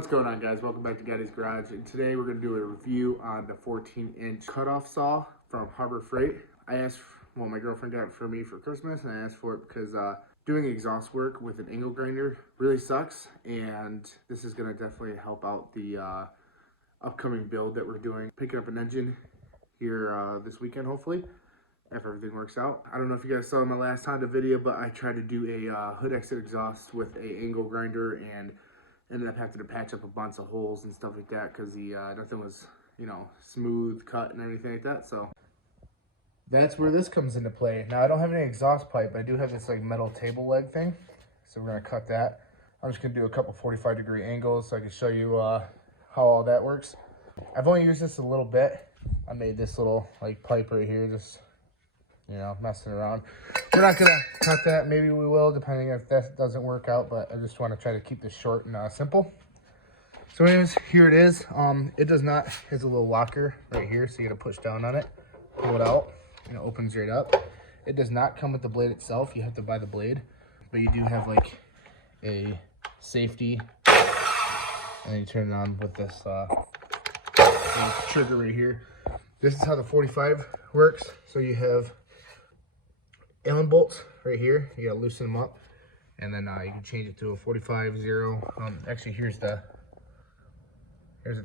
What's going on, guys? Welcome back to Gotti's Garage, and today we're going to do a review on the 14-inch cutoff saw from Harbor Freight. My girlfriend got it for me for Christmas, and I asked for it because doing exhaust work with an angle grinder really sucks, and this is going to definitely help out the upcoming build that we're doing. Picking up an engine here this weekend, hopefully, if everything works out. I don't know if you guys saw my last Honda video, but I tried to do a hood exit exhaust with a angle grinder and ended up having to patch up a bunch of holes and stuff like that because nothing was, smooth cut and everything like that. So that's where this comes into play. Now I don't have any exhaust pipe, but I do have this like metal table leg thing. So we're gonna cut that. I'm just gonna do a couple 45-degree angles so I can show you how all that works. I've only used this a little bit. I made this little like pipe right here, just messing around. We're not gonna cut that. Maybe we will, depending if that doesn't work out, but I just want to try to keep this short and simple. So anyways, here it is. It does not, it's a little locker right here, so you gotta push down on it, pull it out, and it opens right up. It does not come with the blade itself. You have to buy the blade, but you do have like a safety, and then you turn it on with this trigger right here. This is how the 45 works. So you have Allen bolts right here. You gotta loosen them up, and then you can change it to a 45-0. Actually, here's the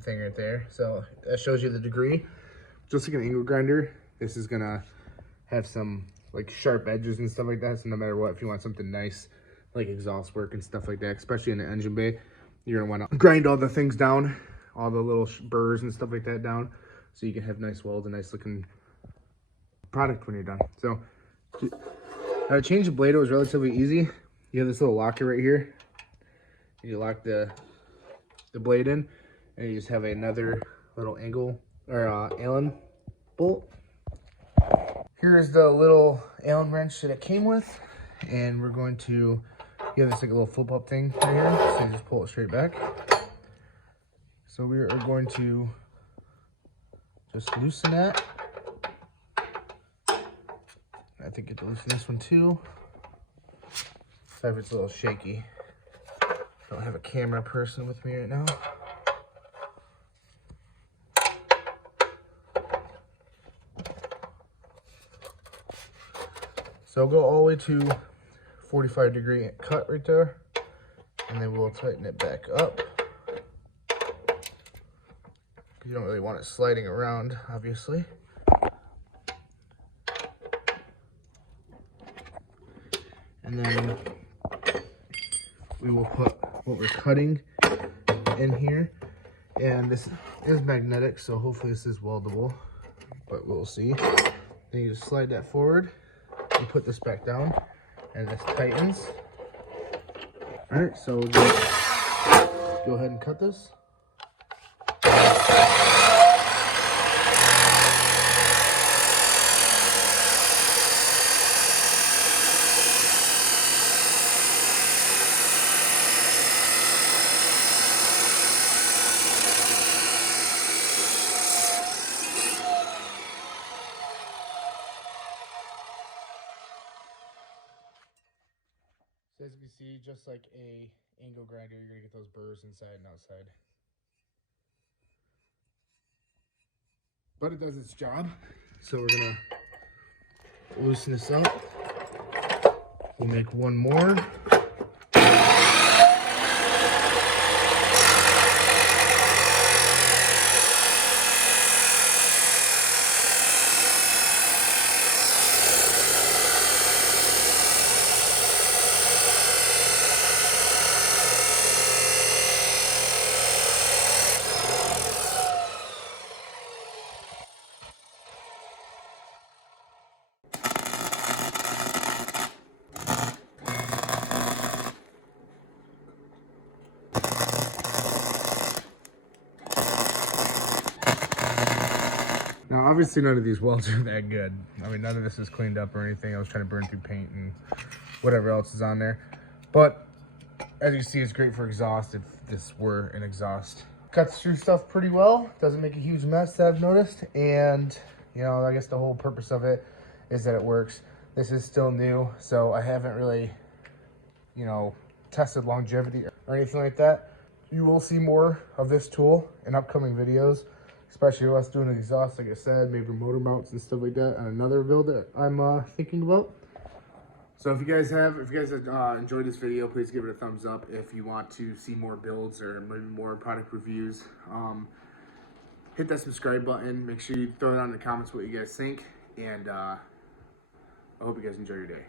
thing right there. So that shows you the degree. Just like an angle grinder, this is gonna have some like sharp edges and stuff like that. So no matter what, if you want something nice like exhaust work and stuff like that, especially in the engine bay, you're gonna want to grind all the things down, all the little burrs and stuff like that down, so you can have nice welds and nice looking product when you're done. So how to change the blade was relatively easy. You have this little locker right here. You lock the blade in, and you just have another little angle or Allen bolt. Here's the little Allen wrench that it came with, and we're going to, you have this like a little flip up thing right here, so you just pull it straight back. So we are going to just loosen that. I think you have to loosen this one too. Sorry if it's a little shaky. I don't have a camera person with me right now. So go all the way to 45-degree cut right there, and then we'll tighten it back up. You don't really want it sliding around, obviously. And then we will put what we're cutting in here. And this is magnetic, so hopefully this is weldable, but we'll see. Then you just slide that forward. You put this back down, and this tightens. All right, so go ahead and cut this. So as you can see, just like a angle grinder, you're gonna get those burrs inside and outside. But it does its job. So we're gonna loosen this up. We'll make one more. Now, obviously, none of these welds are that good. I mean, none of this is cleaned up or anything. I was trying to burn through paint and whatever else is on there. But as you see, it's great for exhaust if this were an exhaust. Cuts through stuff pretty well. Doesn't make a huge mess that I've noticed. And, I guess the whole purpose of it is that it works. This is still new, so I haven't really, tested longevity or anything like that. you will see more of this tool in upcoming videos, especially us doing exhaust, like I said, maybe motor mounts and stuff like that on another build that I'm thinking about. So if you guys have enjoyed this video, please give it a thumbs up. If you want to see more builds or maybe more product reviews, hit that subscribe button. Make sure you throw it on in the comments what you guys think, and I hope you guys enjoy your day.